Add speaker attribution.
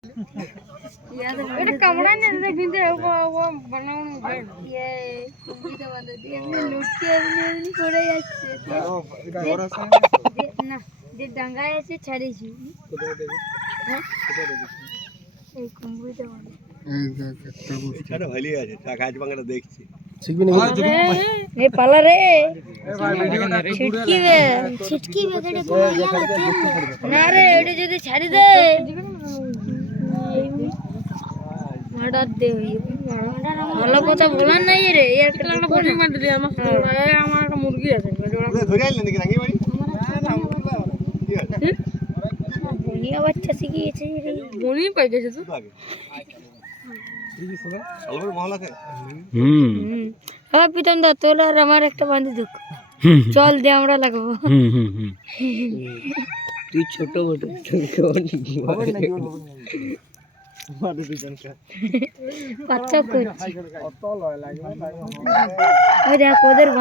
Speaker 1: এটা কামড়া না কিন্তু ও বানানো ইয়ে কুমিটা বাঁধা দিয়ে এমনি লুকিয়ে এমনি করে যাচ্ছে
Speaker 2: এটা ঘর আছে
Speaker 1: না যে ডাঙ্গায় আছে ছাড়িয়েছি হ্যাঁ এই কুমিটা বাঁধা
Speaker 2: এই দেখ একটা বস্তু
Speaker 3: এটা ভালোই আছে কাজ বাংলা দেখছি
Speaker 2: শিখবি না
Speaker 1: এ পালা রে
Speaker 2: এ ভাই ভিডিওটা
Speaker 1: ছিটকি বেদে না রে এটা যদি ছাড়ি দে মার্ডার দে ভালো কথা বলার নাই রে এর একটা মুরগি মার দিলি আমার আমার একটা মুরগি আছে
Speaker 3: ধরে আইলেন নাকি রাঙ্গি বাড়ি
Speaker 1: বনিয়া বাচ্চা শিখিয়েছে রে বনি পাই গেছে তো
Speaker 3: আগে আলবার মহল আছে
Speaker 1: হ্যাঁ প্রীতম দা তোর আর আমার একটা বান্ধি দুঃখ চল দে আমরা লাগাবো
Speaker 4: তুই ছোট বড়
Speaker 1: বাচ্চা করছি
Speaker 2: অত লয় লাগবে
Speaker 1: ওই দেখ ওদের